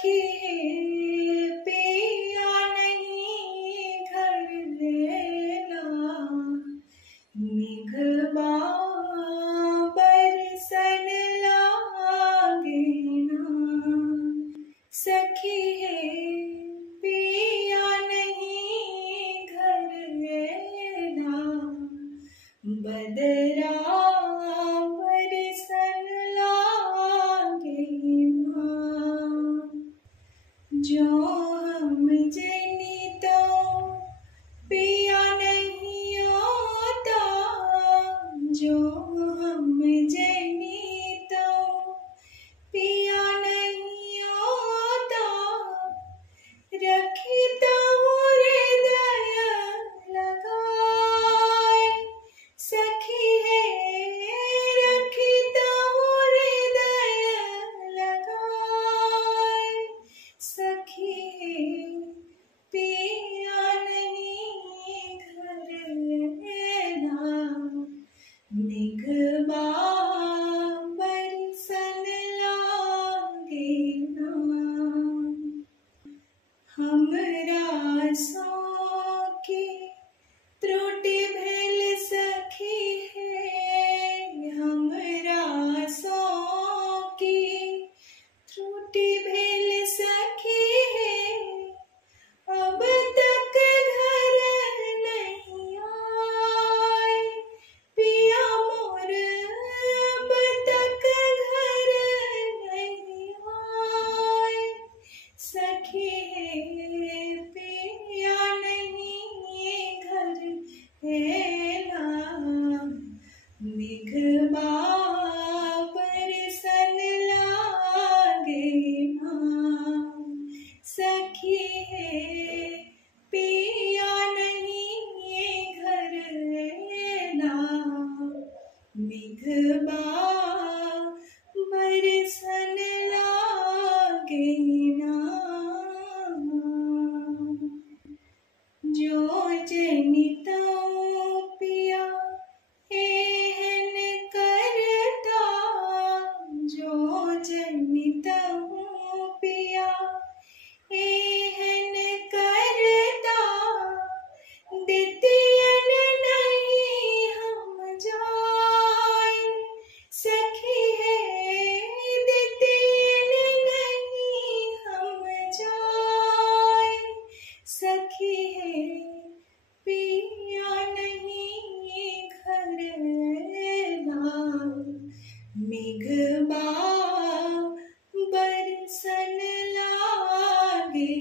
सखी है पिया नहीं घर लेला, मेघबा बरसन लागे ना। सखी है पिया नहीं घर लेला, बदरा बरसन लागे ना। जो हम जनिता पिया नहीं आता, जो हम जनिता पिया नहीं आता, रखिता हृदय लगाए। सखी है रखिता हृदय लगाए, सखी है पिया नहीं घर लेला, मेघबा बरसन लागे ना। हमरा साके त्रुटि भेल सखी है, हमरा साके त्रुटि भेल सखी है, अब तक घर नहीं आए। पिया मोर अब तक घर नहीं आए, सखी है पिया नहीं घर लेला, मेघबा बरसन लागे ना। सखी है पिया नहीं घर लेला, मेघबा बरसन लागे ना। जो जनिता पिया एहन करता, जो जनिता पिया एहन करता, दितियन नहीं हम जाए। सखी है दितियन नहीं हम जाए, सखी है पिया नहीं घर लेला, मेघबा बरसन लागे।